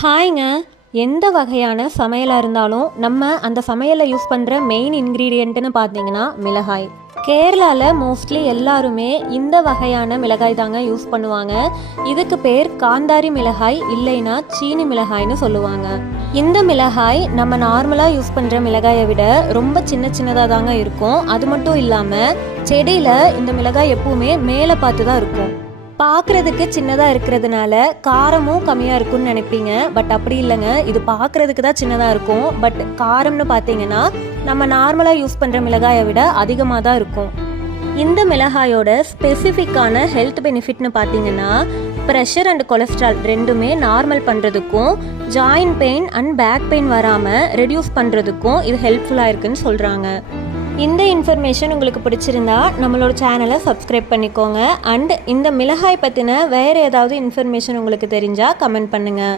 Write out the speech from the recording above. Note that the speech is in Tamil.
ஹாய்ங்க. எந்த வகையான சமையலாக இருந்தாலும் நம்ம அந்த சமையலில் யூஸ் பண்ணுற மெயின் இன்க்ரீடியண்ட்டுன்னு பார்த்தீங்கன்னா மிளகாய். கேரளாவில் மோஸ்ட்லி எல்லாருமே இந்த வகையான மிளகாய் தாங்க யூஸ் பண்ணுவாங்க. இதுக்கு பேர் காந்தாரி மிளகாய் இல்லைன்னா சீனி மிளகாய்னு சொல்லுவாங்க. இந்த மிளகாய் நம்ம நார்மலாக யூஸ் பண்ணுற மிளகாயை விட ரொம்ப சின்ன சின்னதாக தாங்க இருக்கும். அது மட்டும் இல்லாமல் செடியில் இந்த மிளகாய் எப்பவுமே மேலே பார்த்து தான் இருக்கும். பார்க்குறதுக்கு சின்னதாக இருக்கிறதுனால காரமும் கம்மியாக இருக்கும்னு நினைப்பீங்க. பட் அப்படி இல்லைங்க. இது பார்க்குறதுக்கு தான் சின்னதாக இருக்கும். பட் காரம்னு பார்த்தீங்கன்னா நம்ம நார்மலாக யூஸ் பண்ணுற மிளகாயை விட அதிகமாக தான் இருக்கும். இந்த மிளகாயோட ஸ்பெசிஃபிக்கான ஹெல்த் பெனிஃபிட்னு பார்த்தீங்கன்னா ப்ரெஷர் அண்ட் கொலஸ்ட்ரால் ரெண்டுமே நார்மல் பண்ணுறதுக்கும் joint pain and back pain வராமல் ரெடியூஸ் பண்ணுறதுக்கும் இது ஹெல்ப்ஃபுல்லாக இருக்குன்னு சொல்கிறாங்க இந்த இன்ஃபர்மேஷன் உங்களுக்கு பிடிச்சிருந்தா நம்மளோட சேனலை சப்ஸ்கிரைப் பண்ணிக்கோங்க. அண்ட் இந்த மிளகாய் பற்றின வேறு ஏதாவது இன்ஃபர்மேஷன் உங்களுக்கு தெரிஞ்சால் கமெண்ட் பண்ணுங்கள்